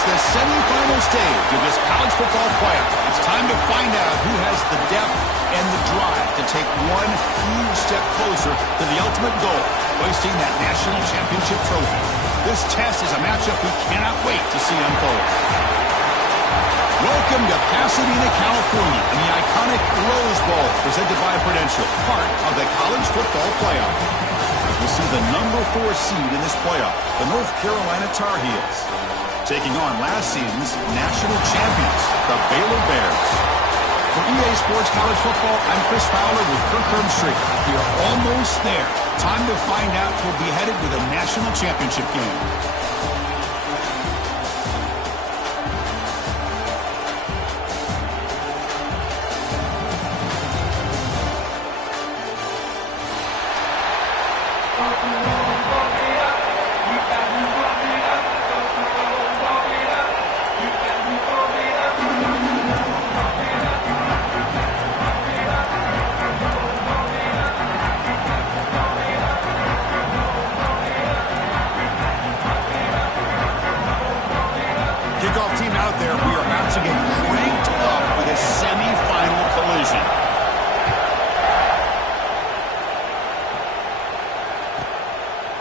It's the semifinal stage of this college football playoff. It's time to find out who has the depth and the drive to take one huge step closer to the ultimate goal, hoisting that national championship trophy. This test is a matchup we cannot wait to see unfold. Welcome to Pasadena, California, in the iconic Rose Bowl, presented by Prudential, part of the college football playoff. As we see the number 4 seed in this playoff, the North Carolina Tar Heels, taking on last season's national champions, the Baylor Bears. For EA Sports College Football, I'm Chris Fowler with Kirk Herbstreit. We are almost there. Time to find out who'll be headed to the national championship game.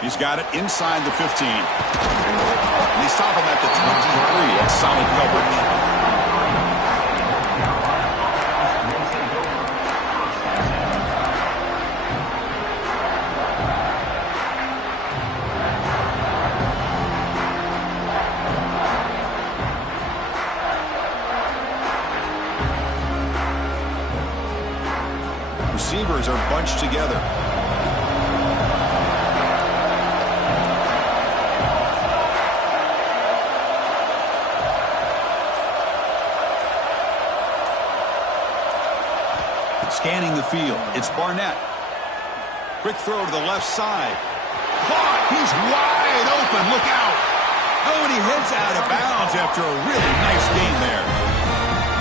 He's got it inside the 15. And they stop him at the 23. That's solid coverage. Receivers are bunched together. Scanning the field, it's Barnett. Quick throw to the left side. Caught! He's wide open, look out! Oh, and he heads out of bounds after a really nice game there.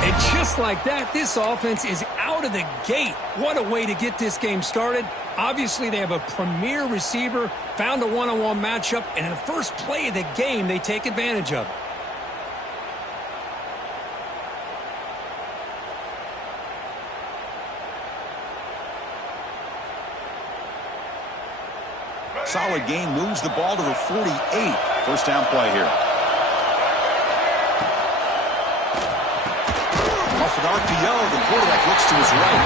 And just like that, this offense is out of the gate. What a way to get this game started. Obviously, they have a premier receiver, found a one-on-one matchup, and in the first play of the game, they take advantage of it. Solid gain, moves the ball to the 48. First down play here. Off an RPO, the quarterback looks to his right.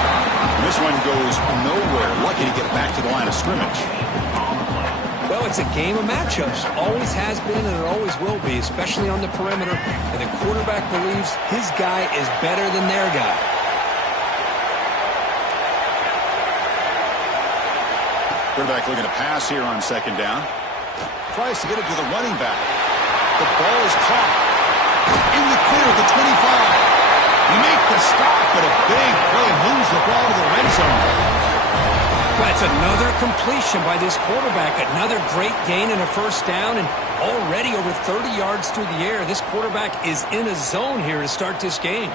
And this one goes nowhere. Lucky to get back to the line of scrimmage. Well, it's a game of matchups. Always has been and it always will be, especially on the perimeter. And the quarterback believes his guy is better than their guy. Quarterback looking to pass here on second down. Tries to get it to the running back. The ball is caught. In the clear at the 25. You make the stop, but a big play moves the ball to the red zone. That's another completion by this quarterback. Another great gain and a first down, and already over 30 yards through the air. This quarterback is in a zone here to start this game.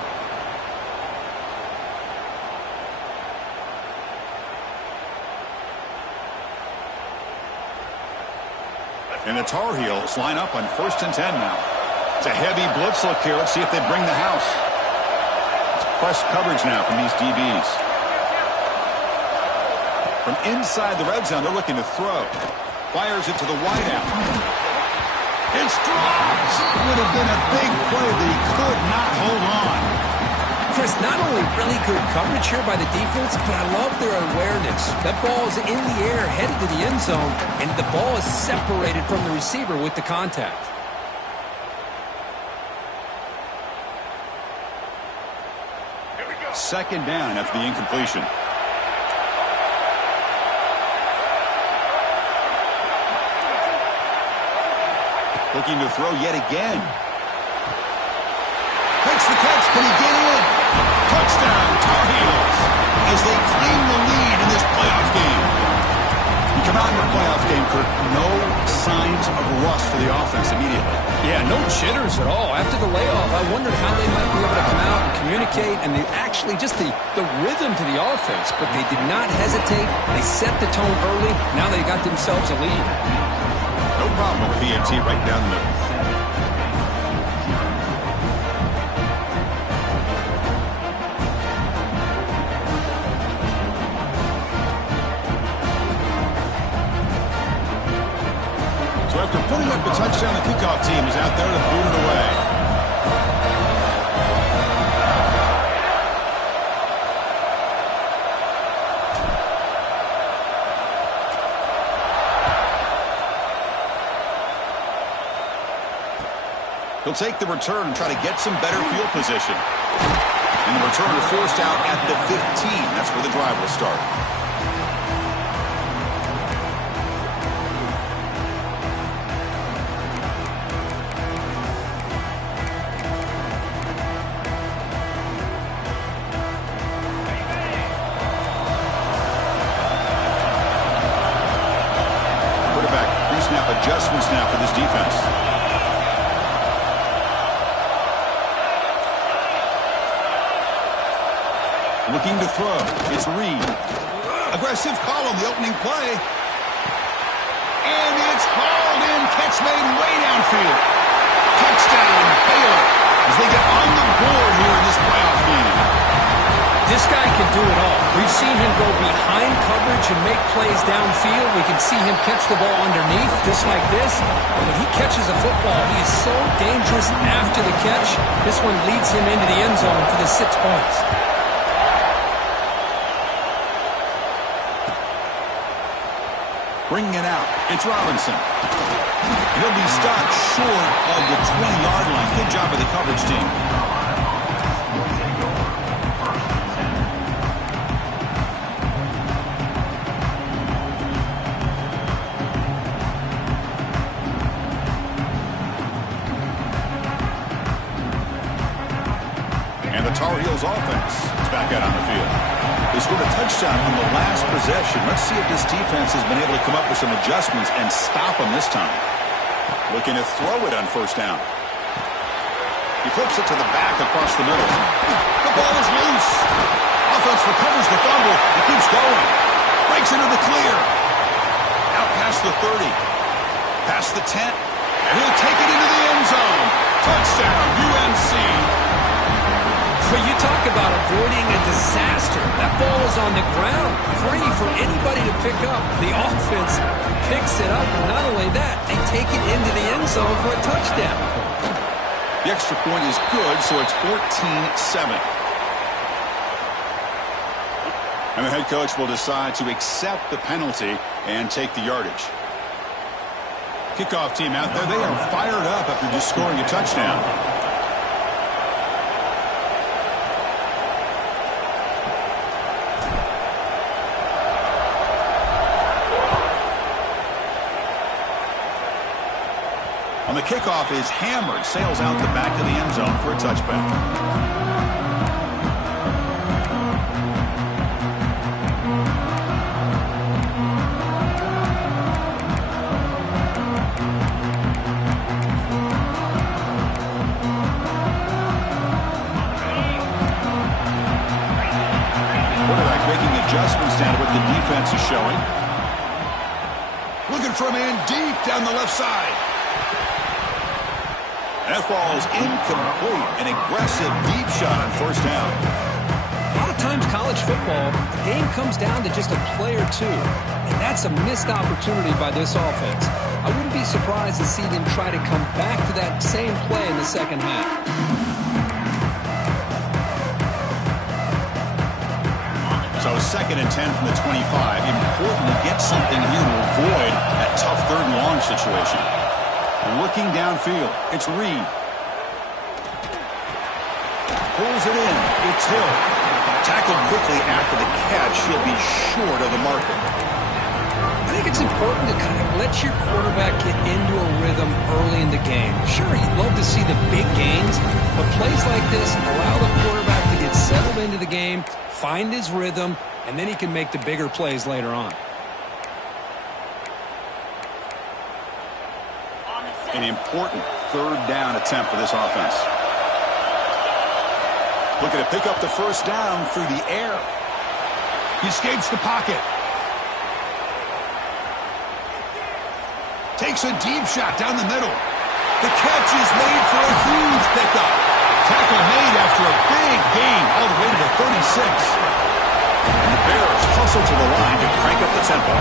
And the Tar Heels line up on 1st and 10 now. It's a heavy blitz look here. Let's see if they bring the house. It's press coverage now from these DBs. From inside the red zone, they're looking to throw. Fires it to the wideout. It's dropped. Would have been a big play that he could not hold on. Chris, not only really good coverage here by the defense, but I love their awareness. That ball is in the air, headed to the end zone, and the ball is separated from the receiver with the contact. Second down after the incompletion. Looking to throw yet again. Makes the catch. Can he get in? Touchdown, Tar Heels, as they claim the lead in this playoff game. You come out in the playoff game, Kirk, no signs of rust for the offense immediately. Yeah, no jitters at all. After the layoff, I wondered how they might be able to come out and communicate, and actually just the rhythm to the offense. But they did not hesitate. They set the tone early. Now they got themselves a lead. No problem with the BNT right down the middle. The touchdown, the kickoff team is out there to boot it away. He'll take the return and try to get some better field position. And the return is forced out at the 15. That's where the drive will start. Quarterback pre-snap adjustments now for this defense. Looking to throw. It's Reed. Aggressive call on the opening play. And it's hauled in. Catch made way downfield. Touchdown, Baylor, as they get on the board here in this playoff game. This guy can do it all. We've seen him go behind coverage and make plays downfield. We can see him catch the ball underneath, just like this. When he catches a football, he is so dangerous after the catch. This one leads him into the end zone for the 6 points. Bringing it out, it's Robinson. He'll be stopped short of the 20-yard line. Good job of the coverage team. And the Tar Heels offense is back out on the field. They scored a touchdown on the last possession. Let's see if this defense has been able to come up with some adjustments and stop them this time. Looking to throw it on first down. He flips it to the back across the middle. The ball is loose. Offense recovers the fumble. He keeps going. Breaks into the clear. Out past the 30. Past the 10. And he'll take it into the end zone. Touchdown, UNC. But you talk about avoiding a disaster. That ball is on the ground, free for anybody to pick up. The offense picks it up. Not only that, they take it into the end zone for a touchdown. The extra point is good, so it's 14-7. And the head coach will decide to accept the penalty and take the yardage. Kickoff team out there, they are fired up after just scoring a touchdown. On the kickoff is hammered, sails out the back of the end zone for a touchback. Quarterback making adjustments down to what the defense is showing. Looking for a man deep down the left side. That ball is incomplete. An aggressive deep shot on first down. A lot of times college football, the game comes down to just a play or two. And that's a missed opportunity by this offense. I wouldn't be surprised to see them try to come back to that same play in the second half. So 2nd and 10 from the 25. Important to get something here to avoid that tough 3rd and long situation. Looking downfield, it's Reed. Pulls it in, it's Hill. Tackled quickly after the catch, he'll be short of the marker. I think it's important to kind of let your quarterback get into a rhythm early in the game. Sure, you'd love to see the big gains, but plays like this allow the quarterback to get settled into the game, find his rhythm, and then he can make the bigger plays later on. An important 3rd down attempt for this offense. Looking to pick up the first down through the air. He escapes the pocket. Takes a deep shot down the middle. The catch is made for a huge pickup. Tackle made after a big gain all the way to the 36. And the Bears hustle to the line to crank up the tempo.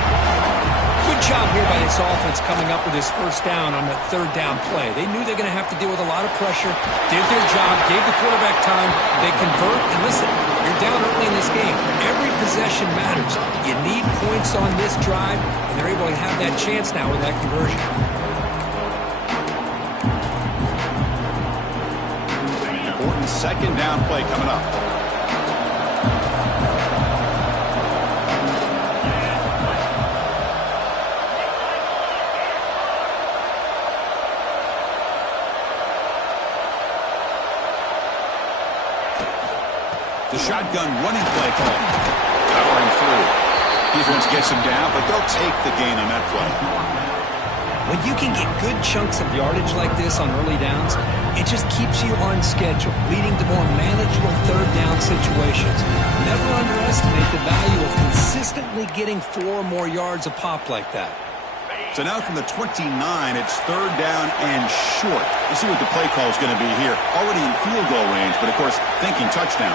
Good Good job here by this offense coming up with this first down on that third down play. They knew they're going to have to deal with a lot of pressure, did their job, gave the quarterback time, they convert, and listen, you're down early in this game. Every possession matters. You need points on this drive, and they're able to have that chance now with that conversion. Important second down play coming up. The shotgun running play call. Powering through. Defense gets him down, but they'll take the gain on that play. When you can get good chunks of yardage like this on early downs, it just keeps you on schedule, leading to more manageable third down situations. Never underestimate the value of consistently getting 4 or more yards a pop like that. So now from the 29, it's third down and short. Let's see what the play call is going to be here. Already in field goal range, but of course, thinking touchdown.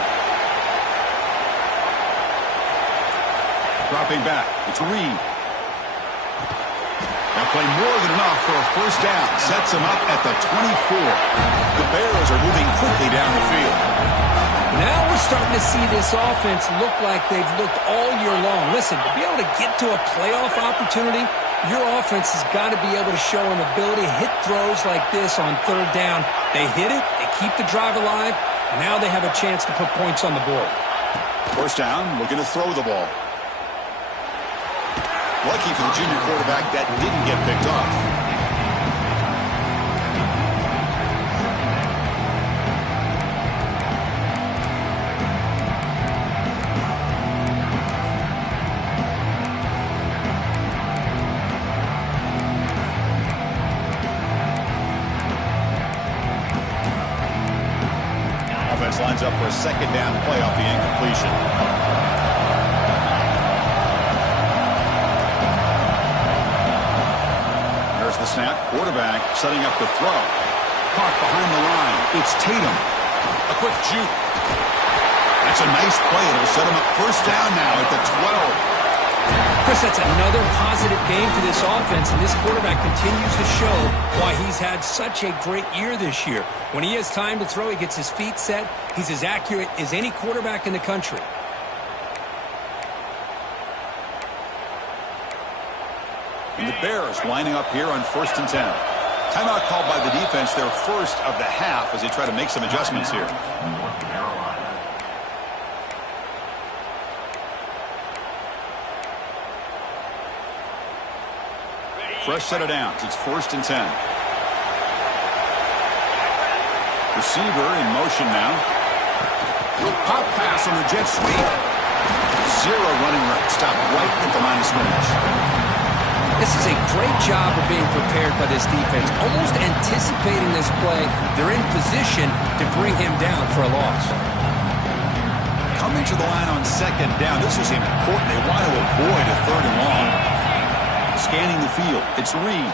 Dropping back, it's Reed. That play more than enough for a first down. Sets him up at the 24. The Bears are moving quickly down the field. Now we're starting to see this offense look like they've looked all year long. Listen, to be able to get to a playoff opportunity, your offense has got to be able to show an ability to hit throws like this on third down. They hit it, they keep the drive alive. Now they have a chance to put points on the board. First down, looking to throw the ball. Lucky for the junior quarterback that didn't get picked off. Offense lines up for a second down play off the incompletion. The snap, quarterback setting up the throw. Caught behind the line. It's Tatum. A quick juke. That's a nice play. It'll set him up first down now at the 12. Chris, that's another positive game for this offense, and this quarterback continues to show why he's had such a great year this year. When he has time to throw, he gets his feet set. He's as accurate as any quarterback in the country. And the Bears lining up here on 1st and 10. Timeout called by the defense, their first of the half as they try to make some adjustments here. Fresh set of downs. It's 1st and 10. Receiver in motion now. Pop pass on the jet sweep. Zero running route. Stop right at the line of scrimmage. This is a great job of being prepared by this defense. Almost anticipating this play, they're in position to bring him down for a loss. Coming to the line on second down. This is important. They want to avoid a third and long. Scanning the field. It's Reed.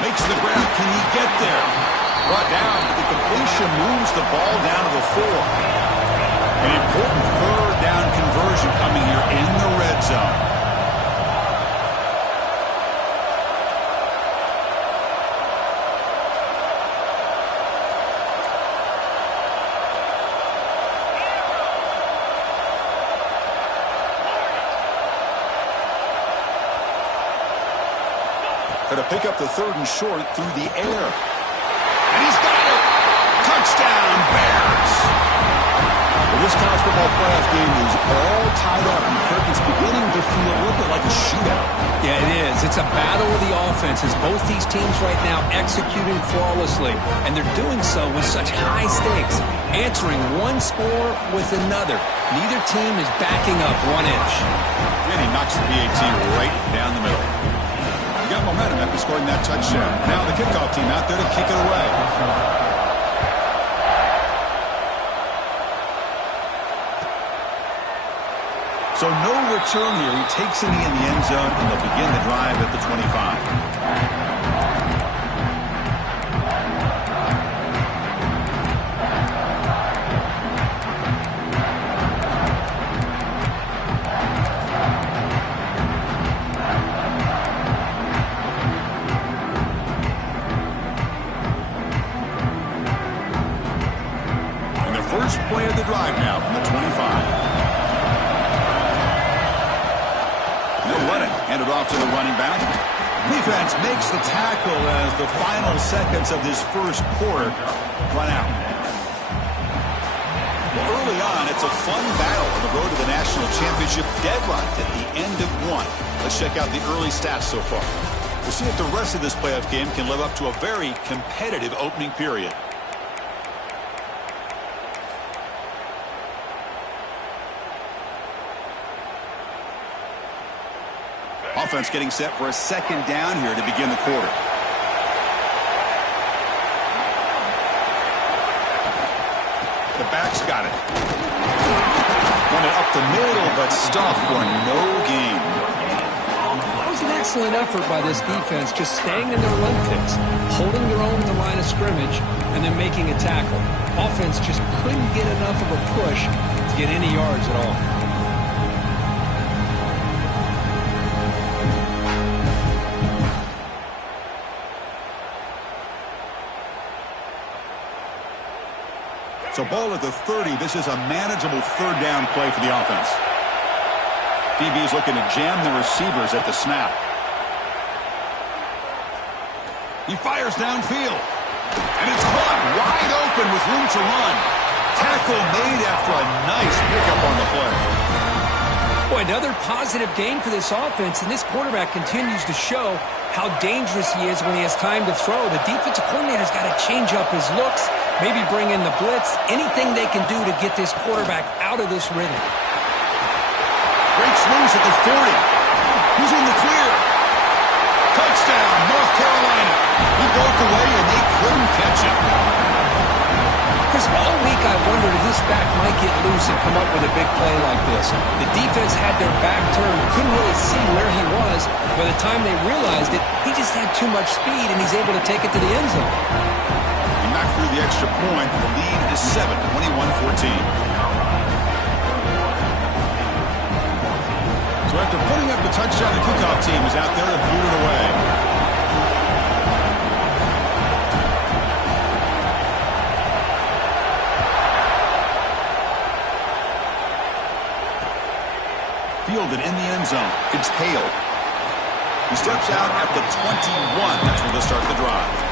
Makes the grab. Can he get there? Brought down. The completion moves the ball down to the 4. An important third down conversion coming here in the red zone. Going to pick up the third and short through the air. And he's got it! Touchdown, Bears! Well, this college football playoff game is all tied up, and Kirk, it's beginning to feel a little bit like a shootout. Yeah, it is. It's a battle of the offenses. Both these teams right now executing flawlessly, and they're doing so with such high stakes, answering one score with another. Neither team is backing up 1 inch. And he knocks the PAT right down the middle. Got momentum after scoring that touchdown. Now the kickoff team out there to kick it away. So no return here. He takes it in the end zone, and they'll begin the drive at the 25. They'll run it. Hand it off to the running back. Defense makes the tackle as the final seconds of this first quarter run out. Well, early on, it's a fun battle on the road to the national championship, deadlocked at the end of one. Let's check out the early stats so far. We'll see if the rest of this playoff game can live up to a very competitive opening period. Offense getting set for a second down here to begin the quarter. The back's got it. Run it up the middle, but stuffed for no gain. That was an excellent effort by this defense, just staying in their run fix, holding their own in the line of scrimmage, and then making a tackle. Offense just couldn't get enough of a push to get any yards at all. So ball at the 30. This is a manageable third down play for the offense. DB is looking to jam the receivers at the snap. He fires downfield. And it's caught wide open with room to run. Tackle made after a nice pickup on the play. Boy, another positive game for this offense, and this quarterback continues to show how dangerous he is when he has time to throw. The defensive coordinator's got to change up his looks, maybe bring in the blitz, anything they can do to get this quarterback out of this rhythm. Breaks loose at the 40. He's in the clear. Touchdown, North Carolina. He broke away and they couldn't catch him. Chris, all week I wondered if this back might get loose and come up with a big play like this. The defense had their back turned, couldn't really see where he was. By the time they realized it, he just had too much speed and he's able to take it to the end zone. Back through the extra point. The lead is 7, 21-14. So after putting up the touchdown, the kickoff team is out there to boot it away. Fielded in the end zone. It's Hale. He steps out at the 21. That's where they'll start the drive.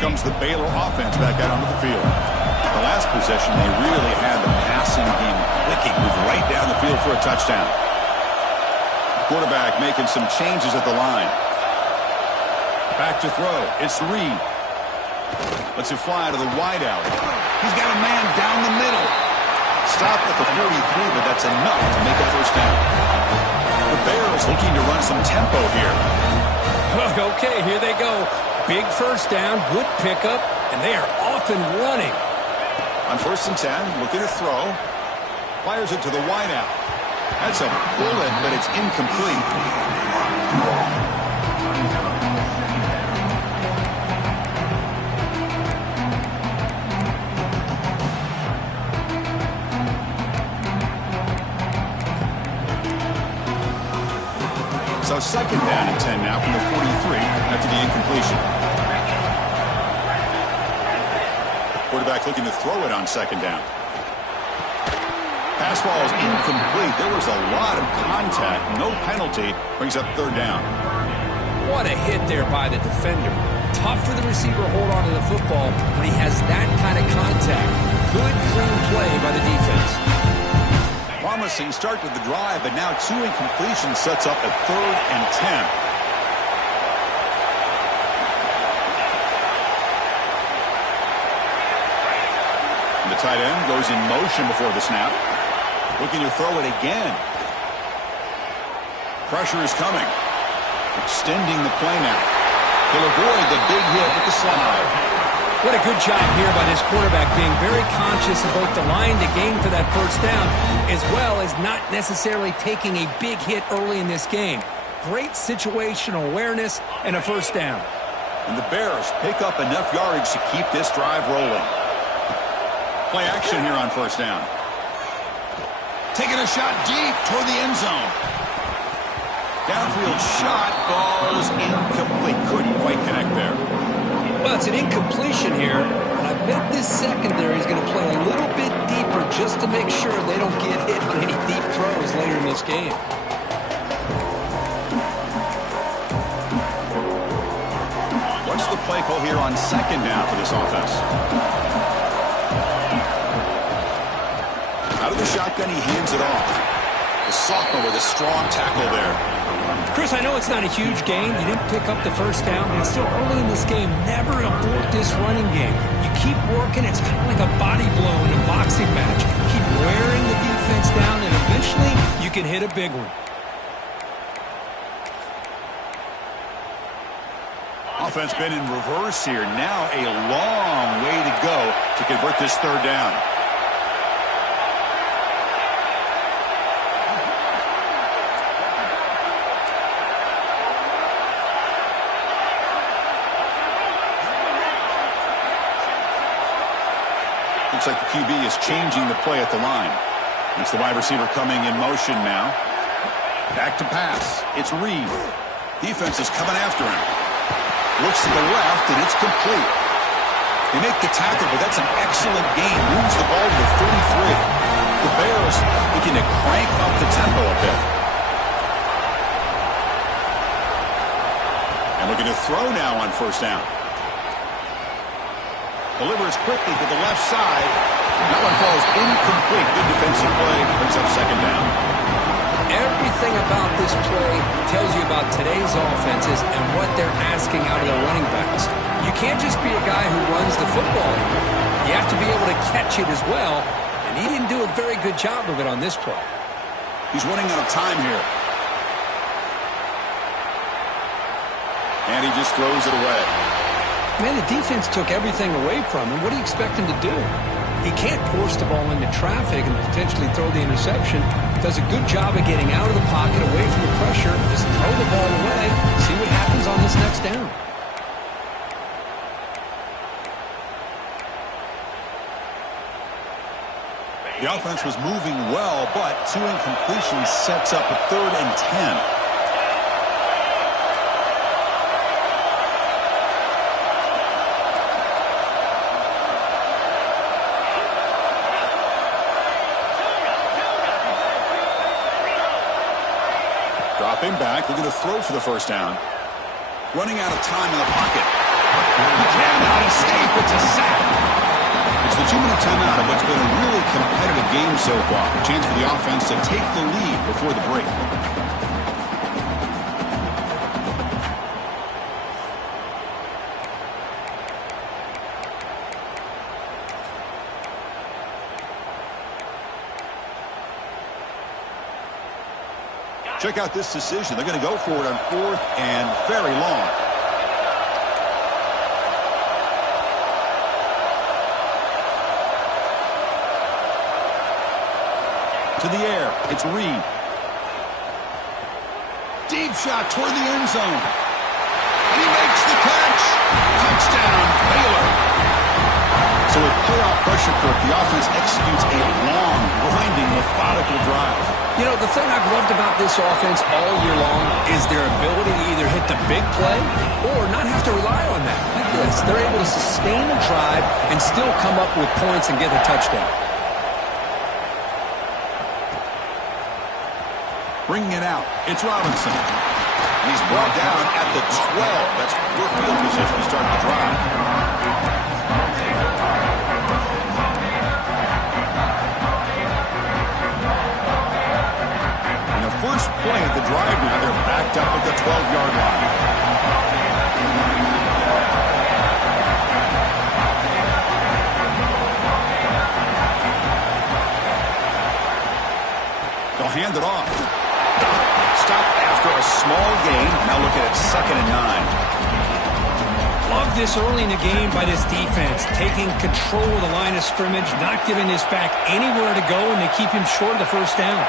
Comes the Baylor offense back out onto the field. The last possession, they really had the passing game clicking, moved right down the field for a touchdown. The quarterback making some changes at the line. Back to throw. It's Reed. Lets it fly to the wide out. He's got a man down the middle. Stopped at the 43, but that's enough to make a first down. The Bears looking to run some tempo here. Okay, here they go. Big first down, good pickup, and they are off and running. On 1st and 10, looking to throw. Fires it to the wide out. That's a bullet, but it's incomplete. So 2nd down and 10 now from the 43 after the incompletion. Quarterback looking to throw it on 2nd down. Pass ball is incomplete. There was a lot of contact. No penalty. Brings up 3rd down. What a hit there by the defender. Tough for the receiver to hold on to the football when he has that kind of contact. Good, clean play by the defense. Promising start with the drive, but now 2 incompletions sets up a 3rd and 10. And the tight end goes in motion before the snap. Looking to throw it again. Pressure is coming. Extending the play now. He'll avoid the big hit with the slide. What a good job here by this quarterback, being very conscious of both the line to gain for that first down, as well as not necessarily taking a big hit early in this game. Great situational awareness and a first down. And the Bears pick up enough yardage to keep this drive rolling. Play action here on 1st down. Taking a shot deep toward the end zone. Downfield shot falls incomplete. Couldn't quite connect there. Well, it's an incompletion here, and I bet this secondary is going to play a little bit deeper just to make sure they don't get hit on any deep throws later in this game. What's the play call here on second down for this offense? Out of the shotgun, he hands it off. The sophomore with a strong tackle there. Chris, I know it's not a huge gain. You didn't pick up the first down, but it's still early in this game. Never abort this running game. You keep working. It's kind of like a body blow in a boxing match. Keep wearing the defense down, and eventually you can hit a big one. Offense been in reverse here. Now a long way to go to convert this third down. Looks like the QB is changing the play at the line. It's the wide receiver coming in motion now. Back to pass. It's Reed. Defense is coming after him. Looks to the left, and it's complete. They make the tackle, but that's an excellent gain. Moves the ball to the 33. The Bears looking to crank up the tempo a bit. And looking to throw now on first down. Delivers quickly to the left side. That one falls incomplete. Good defensive play. Brings up second down. Everything about this play tells you about today's offenses and what they're asking out of their running backs. You can't just be a guy who runs the football anymore. You have to be able to catch it as well, and he didn't do a very good job of it on this play. He's running out of time here. And he just throws it away. Man, the defense took everything away from him. What do you expect him to do? He can't force the ball into traffic and potentially throw the interception. Does a good job of getting out of the pocket, away from the pressure. Just throw the ball away. See what happens on this next down. The offense was moving well, but two incompletions sets up a 3rd and 10. Dropping back, looking to throw for the first down. Running out of time in the pocket. He cannot escape. It's a sack. It's the 2-minute timeout of what's been a really competitive game so far. A chance for the offense to take the lead before the break. Check out this decision. They're going to go for it on 4th and very long. To the air. It's Reed. Deep shot toward the end zone. And he makes the catch. Touchdown, Baylor. So with playoff pressure, Kirk, the offense executes a long, grinding, methodical drive. You know, the thing I've loved about this offense all year long is their ability to either hit the big play or not have to rely on that. Like this, they're able to sustain a drive and still come up with points and get a touchdown. Bringing it out, it's Robinson. He's brought down at the 12. That's poor field position to start the drive. First play at the drive now, they're backed up at the 12-yard line. They'll hand it off. Stop after a small gain. Now looking at 2nd and 9. Love this early in the game by this defense, taking control of the line of scrimmage, not giving this back anywhere to go, and they keep him short of the first down.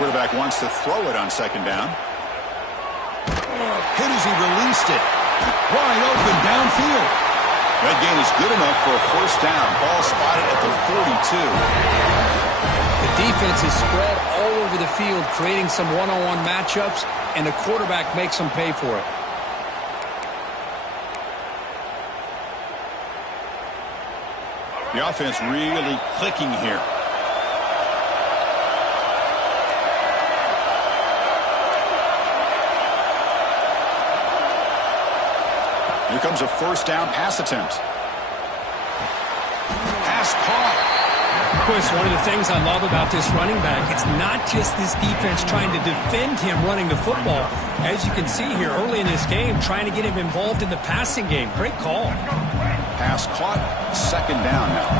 Quarterback wants to throw it on 2nd down. Hit as he released it. Wide open downfield. That gain is good enough for a first down. Ball spotted at the 42. defense is spread all over the field, creating some one-on-one matchups, and the quarterback makes them pay for it. The offense really clicking here. Here comes a first down pass attempt. Pass caught. Chris, one of the things I love about this running back, it's not just this defense trying to defend him running the football. As you can see here early in this game, trying to get him involved in the passing game. Great call. Pass caught. Second down now.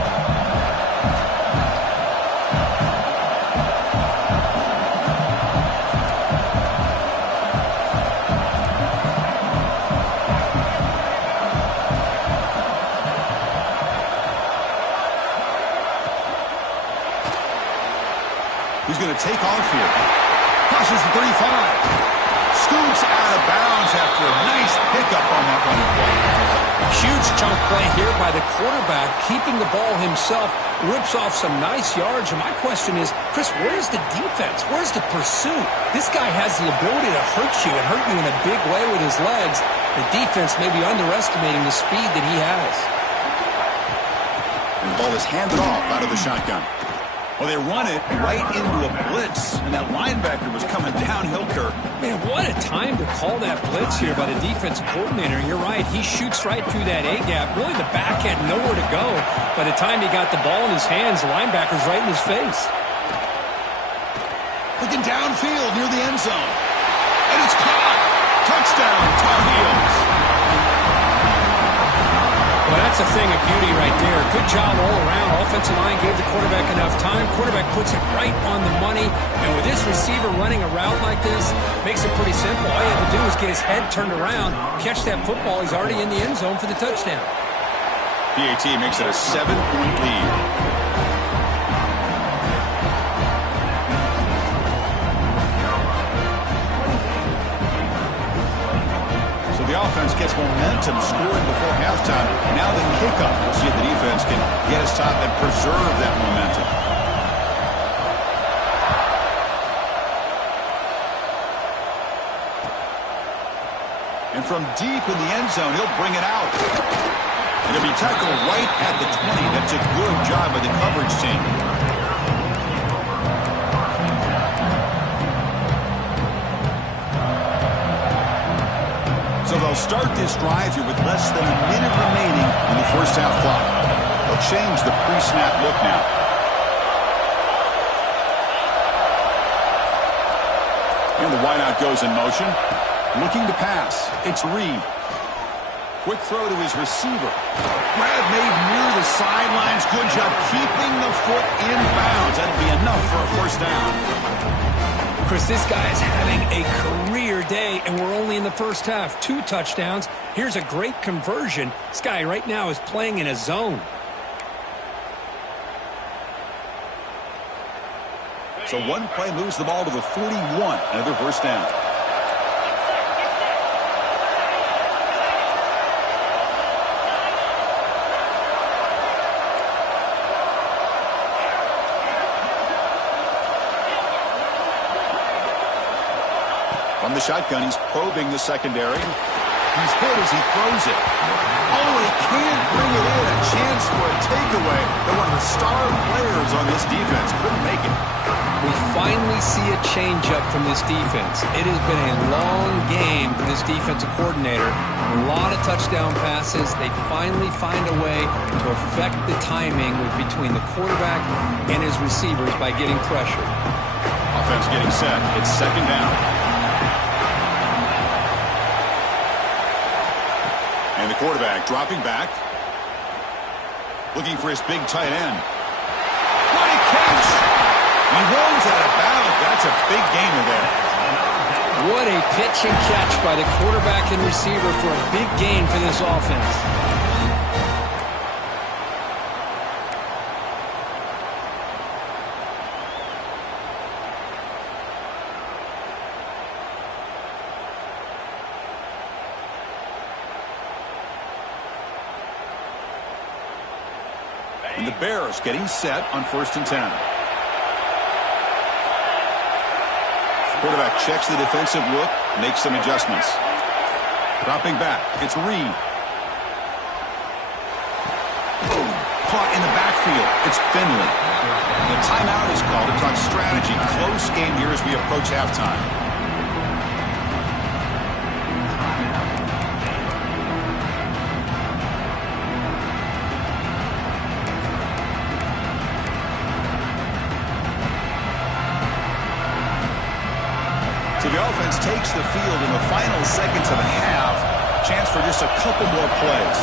He's going to take off here. Crosses the 35. Scoots out of bounds after a nice pickup on that running play. Huge chunk play here by the quarterback, keeping the ball himself, rips off some nice yards. And my question is, Chris, where's the defense? Where's the pursuit? This guy has the ability to hurt you and hurt you in a big way with his legs. The defense may be underestimating the speed that he has. And the ball is handed off out of the shotgun. Well, they run it right into a blitz, and that linebacker was coming downhill, Kirk. Man, what a time to call that blitz here by the defensive coordinator. You're right. He shoots right through that A-gap. Really, the back had nowhere to go. By the time he got the ball in his hands, the linebacker's right in his face. Looking downfield near the end zone. And it's caught. Touchdown, Tar Heels. Well, that's a thing of beauty right there. Good job all around. Offensive line gave the quarterback enough time. Quarterback puts it right on the money. And with this receiver running a route like this, makes it pretty simple. All you have to do is get his head turned around, catch that football. He's already in the end zone for the touchdown. PAT makes it a 7-point lead. The offense gets momentum scoring before halftime. Now the kickoff. We'll see if the defense can get us top and preserve that momentum. And from deep in the end zone, he'll bring it out. And it'll be tackled right at the 20. That's a good job by the coverage team. So they'll start this drive here with less than a minute remaining in the first half clock. They'll change the pre-snap look now. And the wideout goes in motion. Looking to pass. It's Reed. Quick throw to his receiver. Grab made near the sidelines. Good job keeping the foot in bounds. That'll be enough for a first down. Chris, this guy is having a career day, and we're only in the first half. 2 touchdowns. Here's a great conversion. This guy right now is playing in a zone. So one play moves the ball to the 41. Another first down. From the shotgun, he's probing the secondary. He's hit as he throws it. Oh, he can't bring it in. A chance for a takeaway. They're one of the star players on this defense. Couldn't make it. We finally see a changeup from this defense. It has been a long game for this defensive coordinator. A lot of touchdown passes. They finally find a way to affect the timing between the quarterback and his receivers by getting pressure. Offense getting set. It's second down. And the quarterback dropping back. Looking for his big tight end. What a catch! He rolls out of bounds. That's a big gainer there. What a pitch and catch by the quarterback and receiver for a big gain for this offense. And the Bears getting set on 1st and 10. Quarterback checks the defensive look, makes some adjustments. Dropping back, it's Reed. Caught in the backfield, it's Finley. The timeout is called to talk strategy. Close game here as we approach halftime. So the offense takes the field in the final seconds of the half. Chance for just a couple more plays.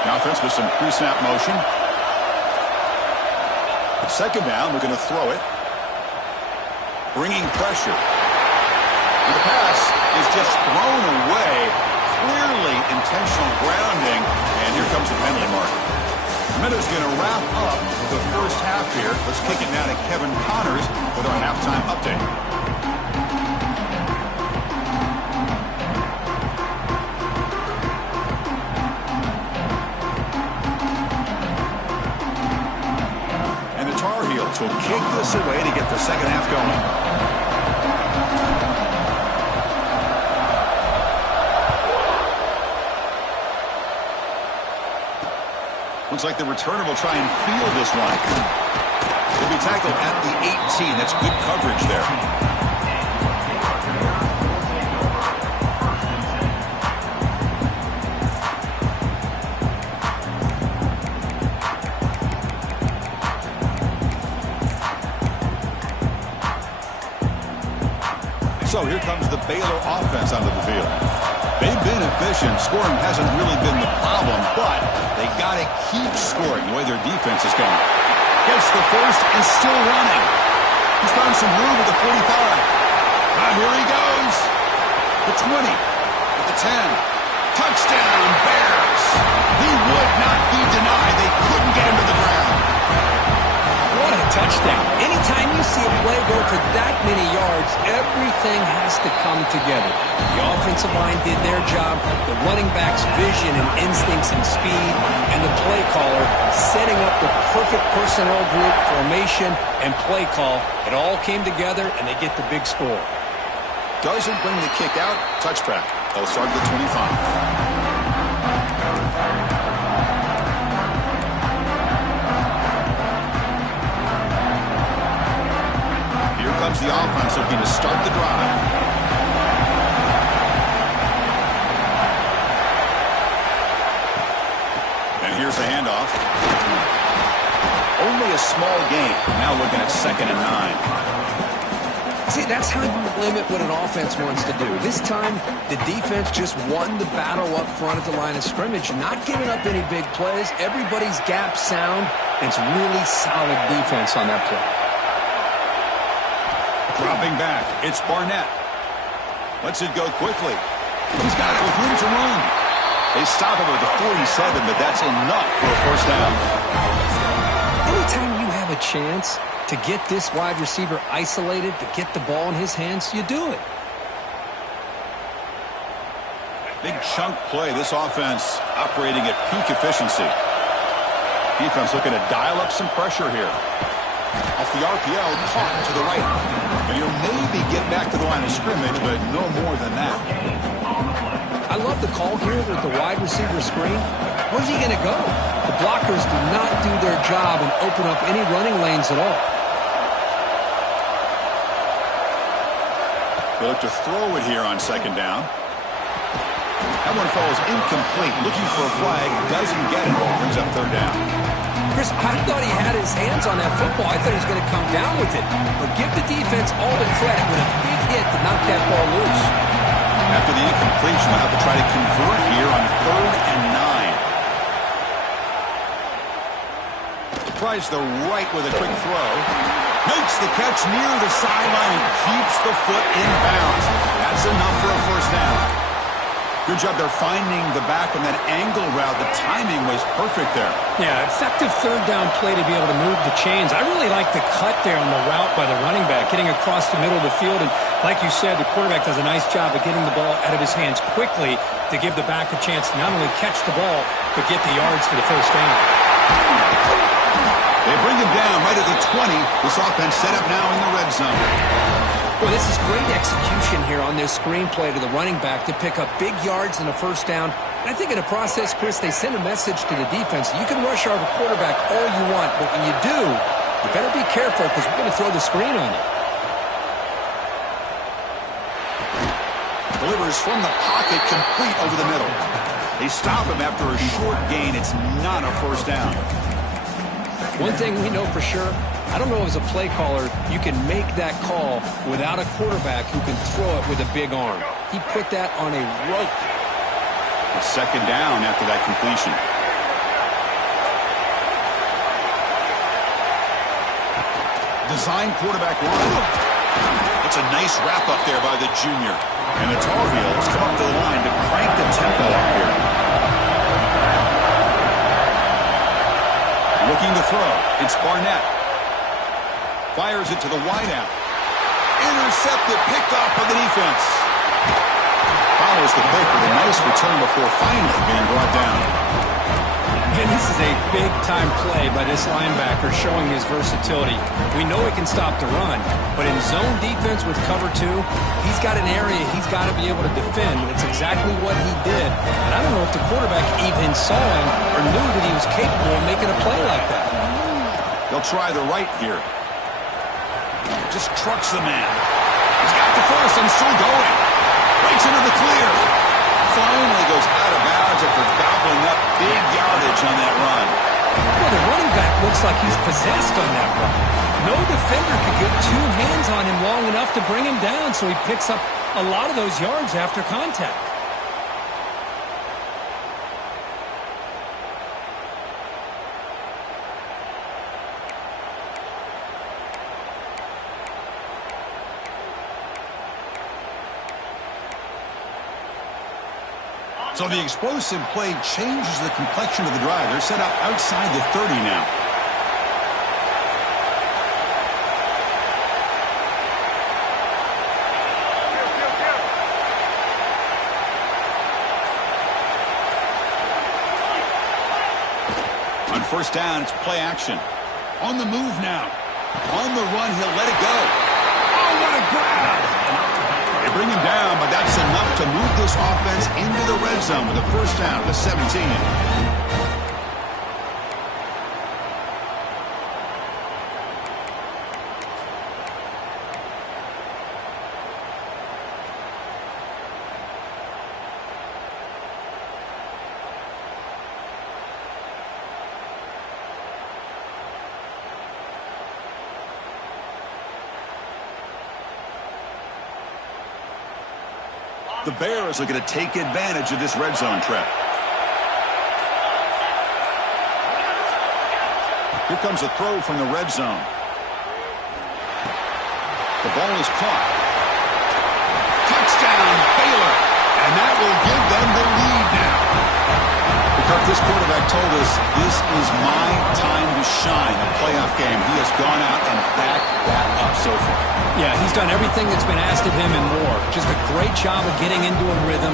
The offense with some pre-snap motion. Second down, we're going to throw it. Bringing pressure. And the pass is just thrown away. Clearly intentional grounding. And here comes the penalty mark. Minuta's going to wrap up the first half here. Let's kick it now to Kevin Connors with our halftime update. And the Tar Heels will kick this away to get the second half going. Looks like the returner will try and field this one. He'll be tackled at the 18. That's good coverage there. So here comes the Baylor offense onto the field. They've been efficient. Scoring hasn't really been the problem, but they got to keep scoring the way their defense is going. Gets the first and still running. He's found some room at the 45. Here he goes. The 20. At the 10. Touchdown, Bears. He would not be denied. They couldn't get him to the ground. What a touchdown. Anytime you see a play go for that many yards, everything has to come together. The offensive line did their job, the running back's vision and instincts and speed, and the play caller setting up the perfect personnel group, formation, and play call. It all came together, and they get the big score. Doesn't bring the kick out. Touchback. They'll start at the 25. Comes the offense looking to start the drive. And here's the handoff. Only a small gain. Now looking at 2nd and 9. See, that's how you limit what an offense wants to do. This time, the defense just won the battle up front at the line of scrimmage, not giving up any big plays. Everybody's gap sound, and it's really solid defense on that play. Dropping back, it's Barnett. Lets it go quickly. He's got it with room to run. They stop him at the 47, but that's enough for a first down. Anytime you have a chance to get this wide receiver isolated, to get the ball in his hands, you do it. Big chunk play. This offense operating at peak efficiency. Defense looking to dial up some pressure here. Off the RPO, caught to the right. And he'll maybe get back to the line of scrimmage, but no more than that. I love the call here with the wide receiver screen. Where's he going to go? The blockers do not do their job and open up any running lanes at all. They look to throw it here on 2nd down. That one falls incomplete. Looking for a flag, doesn't get it. Brings up 3rd down. Chris, I thought he had his hands on that football. I thought he was going to come down with it. But give the defense all the credit with a big hit to knock that ball loose. After the incompletion, they'll have to try to convert here on 3rd and 9. Tries the right with a quick throw. Makes the catch near the sideline and keeps the foot in bounds. That's enough for a first down. Good job there finding the back on that angle route. The timing was perfect there. Yeah, effective 3rd down play to be able to move the chains. I really like the cut there on the route by the running back, getting across the middle of the field. And like you said, the quarterback does a nice job of getting the ball out of his hands quickly to give the back a chance to not only catch the ball, but get the yards for the first down. They bring him down right at the 20. This offense set up now in the red zone. Well, this is great execution here on this screenplay to the running back to pick up big yards and a first down. And I think in the process, Chris, they send a message to the defense. You can rush our quarterback all you want, but when you do, you better be careful because we're going to throw the screen on you. Delivers from the pocket, complete over the middle. They stop him after a short gain. It's not a first down. One thing we know for sure, I don't know as a play caller, you can make that call without a quarterback who can throw it with a big arm. He put that on a rope. A second down after that completion. Design quarterback run. It's a nice wrap up there by the junior. And the Tar Heels come up to the line to crank the tempo up here. Looking to throw. It's Barnett. Fires it to the wideout. Intercepted, picked off by the defense. Follows the pick with a nice return before finally being brought down. And this is a big-time play by this linebacker showing his versatility. We know he can stop the run, but in zone defense with cover 2, he's got an area he's got to be able to defend. It's exactly what he did. And I don't know if the quarterback even saw him or knew that he was capable of making a play like that. They'll try the right here. Just trucks the man. He's got the first and still going. Breaks into the clear. Finally goes out of bounds after gobbling up big yardage on that run. Well, the running back looks like he's possessed on that run. No defender could get 2 hands on him long enough to bring him down, so he picks up a lot of those yards after contact. So the explosive play changes the complexion of the drive. They're set up outside the 30 now. On first down, it's play action. On the move now. On the run, he'll let it go. Oh, what a grab! They bring him down, but that's enough to move this offense into the red zone with a first down to 17. The Bears are going to take advantage of this red zone trap. Here comes a throw from the red zone. The ball is caught. Touchdown, Baylor. And that will give them the lead now. Because this quarterback told us this is my time to shine. A playoff game. He has gone out and backed that up so far. Yeah, he's done everything that's been asked of him and more. Just a great job of getting into a rhythm.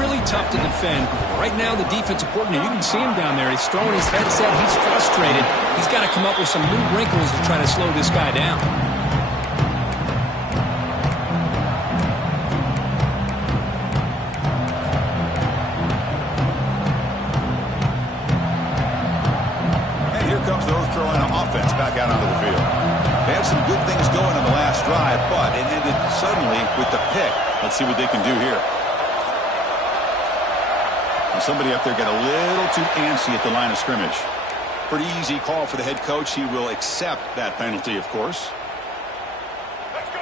Really tough to defend. Right now, the defensive coordinator, you can see him down there. He's throwing his headset. He's frustrated. He's got to come up with some new wrinkles to try to slow this guy down. And here comes the North Carolina offense back out onto the field. They had some good things going on the last drive, but it ended suddenly with the pick. Let's see what they can do here. Well, somebody up there got a little too antsy at the line of scrimmage. Pretty easy call for the head coach. He will accept that penalty, of course. Let's go.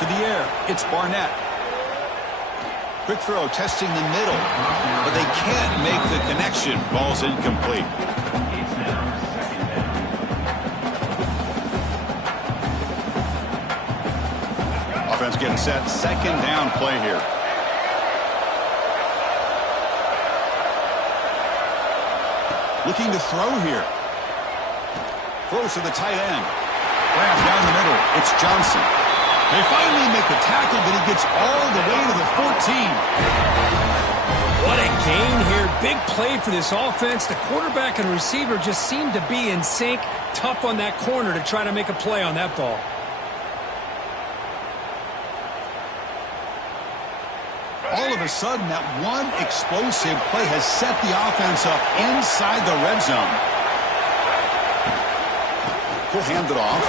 To the air, it's Barnett. Quick throw, testing the middle, but they can't make the connection. Ball's incomplete. Offense getting set. Second down play here. Looking to throw here. Throws to the tight end. Grab down the middle. It's Johnson. They finally make the tackle, but he gets all the way to the 14. What a gain here. Big play for this offense. The quarterback and receiver just seem to be in sync. Tough on that corner to try to make a play on that ball. All of a sudden, that one explosive play has set the offense up inside the red zone. He'll hand it off.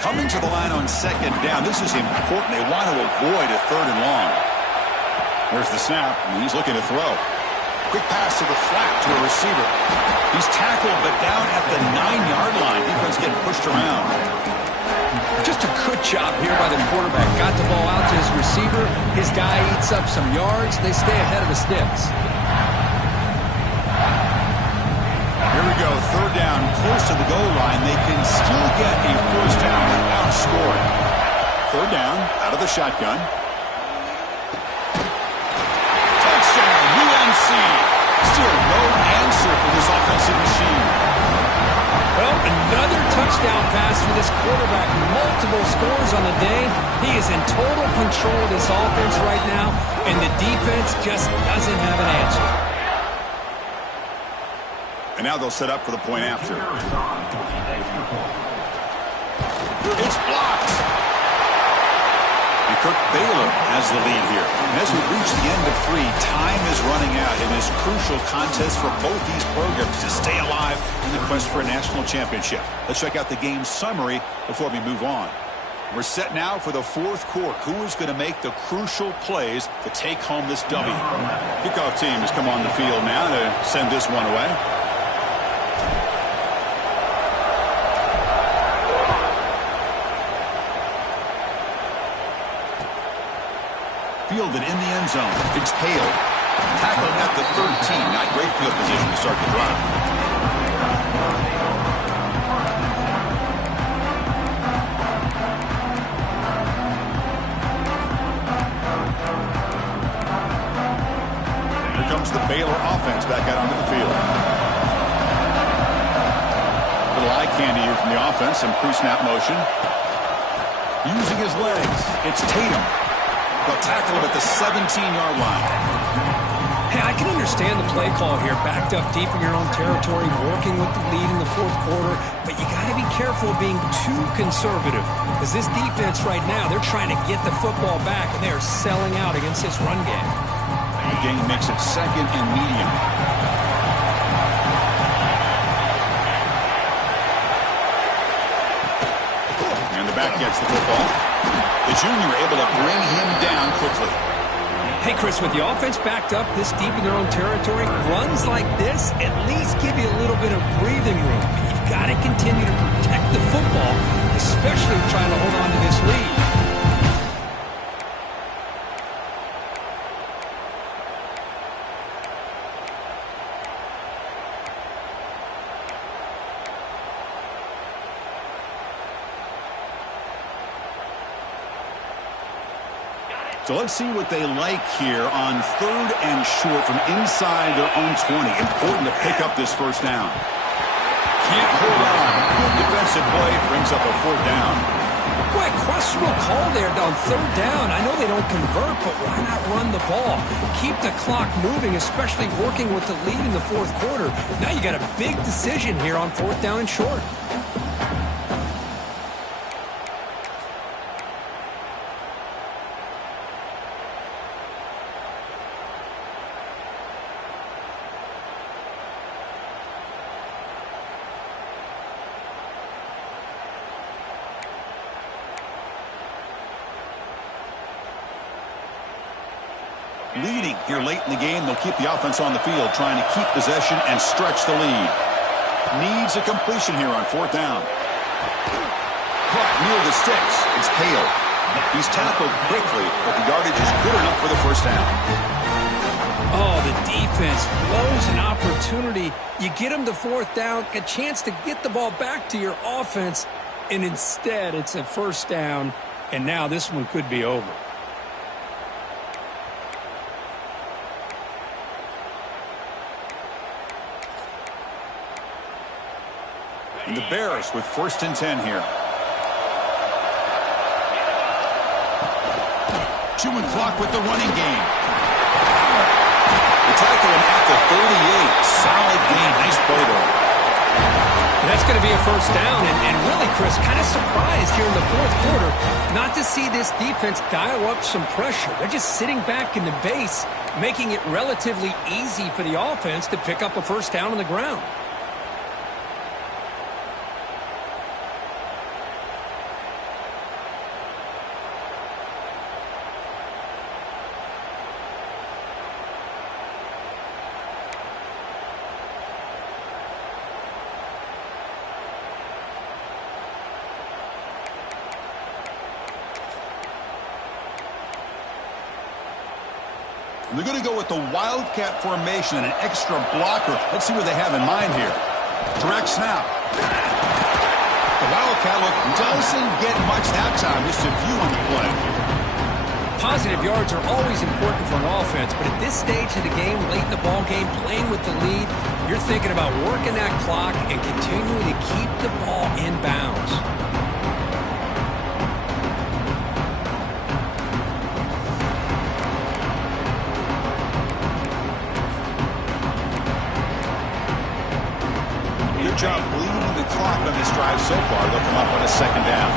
Coming to the line on second down. This is important. They want to avoid a third and long. There's the snap, and he's looking to throw. Quick pass to the flat to a receiver. He's tackled, but down at the 9-yard line. Defense getting pushed around. Just a good job here by the quarterback. Got the ball out to his receiver. His guy eats up some yards. They stay ahead of the sticks. Here we go. Third down, close to the goal line. They can still get a first down without scoring. Third down, out of the shotgun. Touchdown, UNC. Still no answer for this offensive machine. Well, another touchdown pass for this quarterback. Multiple scores on the day. He is in total control of this offense right now, and the defense just doesn't have an answer. And now they'll set up for the point after. It's blocked. And Kirk Baylor has the lead here. And as we reach the end of 3, time is running out in this crucial contest for both these programs to stay alive in the quest for a national championship. Let's check out the game summary before we move on. We're set now for the fourth quarter. Who is going to make the crucial plays to take home this W? Kickoff team has come on the field now to send this one away. Fielded in the end zone. It's Hale. Tackled at the 13. Not great field position to start the drive. Here comes the Baylor offense back out onto the field. Little eye candy here from the offense. Some pre-snap motion. Using his legs. It's Tatum. They'll tackle him at the 17-yard line. Hey, I can understand the play call here. Backed up deep in your own territory, working with the lead in the fourth quarter. But you got to be careful of being too conservative. Because this defense right now, they're trying to get the football back, and they are selling out against this run game. The game makes it second and medium. And the back gets the football. The junior able to bring him down quickly. Hey, Chris, with the offense backed up this deep in their own territory, runs like this at least give you a little bit of breathing room. But you've got to continue to protect the football, especially trying to hold on to this lead. So let's see what they like here on third and short from inside their own 20. Important to pick up this first down. Can't hold on. Good defensive play brings up a fourth down. Boy, questionable call there on third down. I know they don't convert, but why not run the ball? Keep the clock moving, especially working with the lead in the fourth quarter. Now you got a big decision here on fourth down and short. Leading here late in the game, they'll keep the offense on the field, trying to keep possession and stretch the lead. Needs a completion here on fourth down. Caught near the sticks. It's Hale. He's tackled quickly, but the yardage is good enough for the first down. Oh, the defense blows an opportunity. You get them to fourth down, a chance to get the ball back to your offense, and instead it's a first down, and now this one could be over. And the Bears with 1st and 10 here. Chewing clock with the running game. The tackle him at the 38. Solid gain. Nice play there. That's going to be a 1st down, and really, Chris, kind of surprised here in the 4th quarter not to see this defense dial up some pressure. They're just sitting back in the base, making it relatively easy for the offense to pick up a 1st down on the ground. They're going to go with the Wildcat formation and an extra blocker. Let's see what they have in mind here. Direct snap. The Wildcat look doesn't get much that time. Just a few on the play. Positive yards are always important for an offense, but at this stage of the game, late in the ball game, playing with the lead, you're thinking about working that clock and continuing to keep the ball in bounds. Job bleeding the clock on this drive so far. They'll come up on a 2nd down.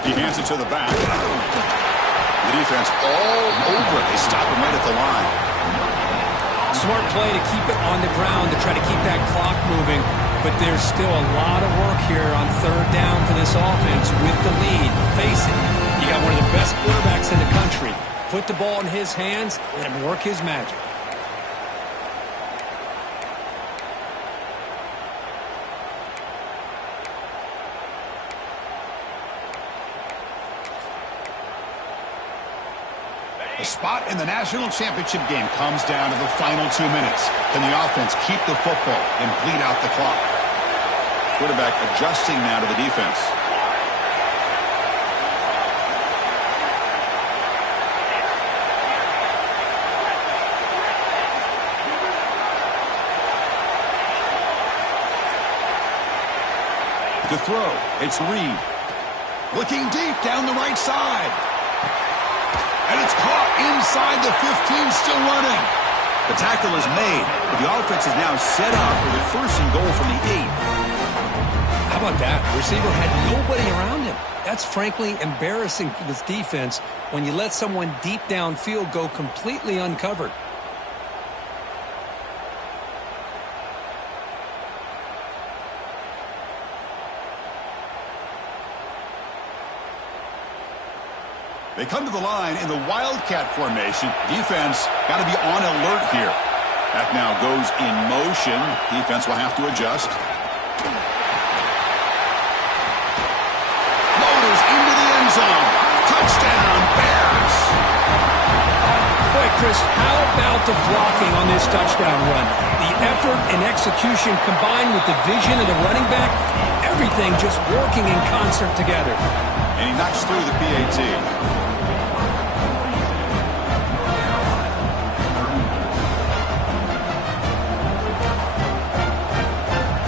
He hands it to the back. The defense all over it. They stop him right at the line. Smart play to keep it on the ground to try to keep that clock moving, but there's still a lot of work here on 3rd down for this offense with the lead. Face it, you got one of the best quarterbacks in the country. Put the ball in his hands, let him work his magic. The spot in the national championship game comes down to the final 2 minutes. Can the offense keep the football and bleed out the clock? Quarterback adjusting now to the defense. To throw, it's Reed. Looking deep down the right side. And it's caught inside the 15, still running. The tackle is made, but the offense is now set up with a 1st and goal from the 8. How about that? The receiver had nobody around him. That's frankly embarrassing for this defense when you let someone deep downfield go completely uncovered. They come to the line in the Wildcat formation. Defense got to be on alert here. That now goes in motion. Defense will have to adjust. Loaders into the end zone. Touchdown, Bears. Boy, Chris, how about the blocking on this touchdown run? The effort and execution combined with the vision of the running back, everything just working in concert together. And he knocks through the PAT.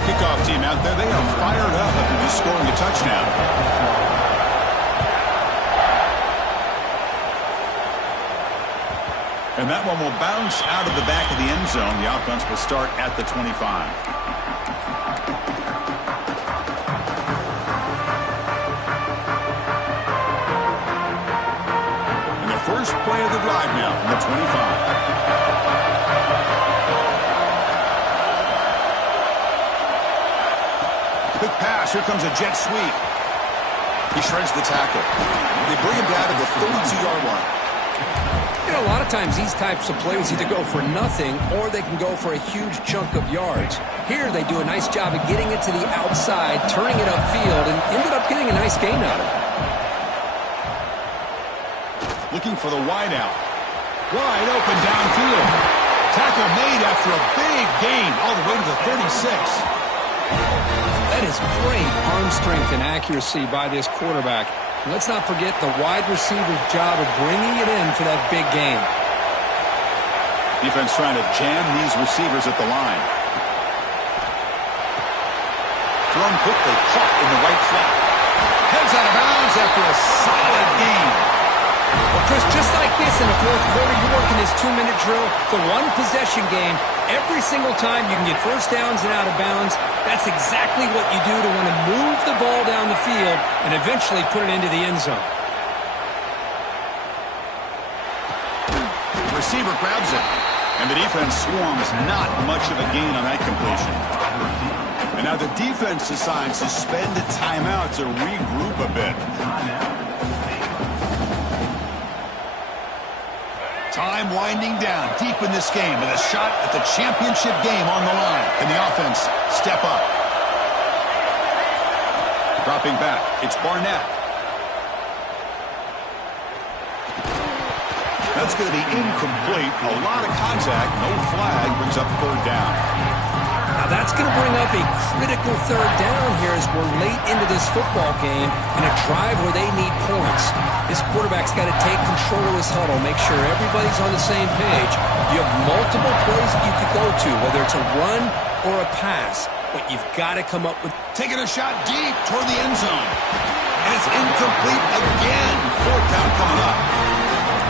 Kickoff team out there, they are fired up after just scoring a touchdown. And that one will bounce out of the back of the end zone. The offense will start at the 25. First play of the drive now from the 25. Quick pass. Here comes a jet sweep. He shreds the tackle. They bring him down to the 32-yard line. You know, a lot of times these types of plays either go for nothing or they can go for a huge chunk of yards. Here they do a nice job of getting it to the outside, turning it upfield, and ended up getting a nice gain out of it. Looking for the wideout. Wide open downfield. Tackle made after a big gain all the way to the 36. That is great arm strength and accuracy by this quarterback. And let's not forget the wide receiver's job of bringing it in for that big gain. Defense trying to jam these receivers at the line. Thrown quickly, caught in the right flat. Heads out of bounds after a solid gain. Well, Chris, just like this in the fourth quarter, you're working this 2-minute drill. It's a one-possession game. Every single time you can get first downs and out of bounds. That's exactly what you do to want to move the ball down the field and eventually put it into the end zone. The receiver grabs it, and the defense swarms. Not much of a gain on that completion. And now the defense decides to spend a timeout to regroup a bit. Time winding down deep in this game with a shot at the championship game on the line. And the offense step up. Dropping back, it's Barnett. That's going to be incomplete. A lot of contact, no flag, brings up third down. Now that's going to bring up a critical third down here as we're late into this football game in a drive where they need points. This quarterback's got to take control of this huddle, make sure everybody's on the same page. You have multiple plays that you could go to, whether it's a run or a pass, but you've got to come up with... Taking a shot deep toward the end zone. And it's incomplete again. Fourth down coming up.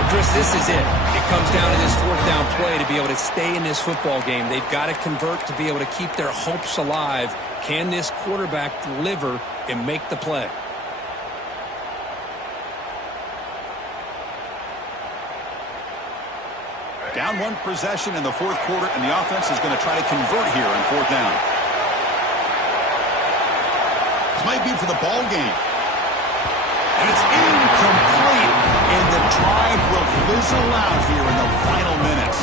Chris, this is it. It comes down to this fourth down play to be able to stay in this football game. They've got to convert to be able to keep their hopes alive. Can this quarterback deliver and make the play? Down one possession in the fourth quarter, and the offense is going to try to convert here on fourth down. This might be for the ball game. And it's incomplete. And the drive will fizzle out here in the final minutes.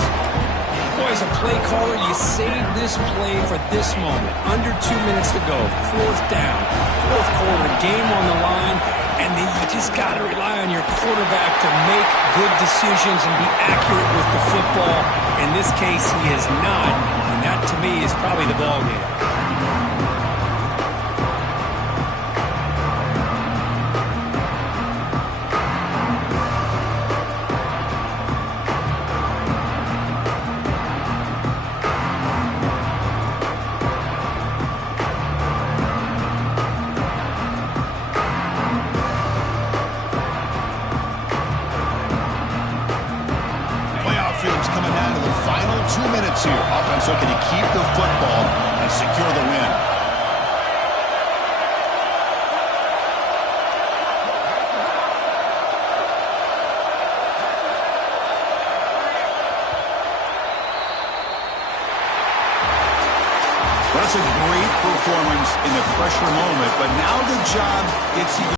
Boy, as a play caller, you save this play for this moment. Under 2 minutes to go. Fourth down. Fourth quarter. Game on the line. And then you just got to rely on your quarterback to make good decisions and be accurate with the football. In this case, he is not. And that, to me, is probably the ball game. Here. Offense looking to keep the football and secure the win. Well, that's a great performance in the pressure moment, but now the job gets even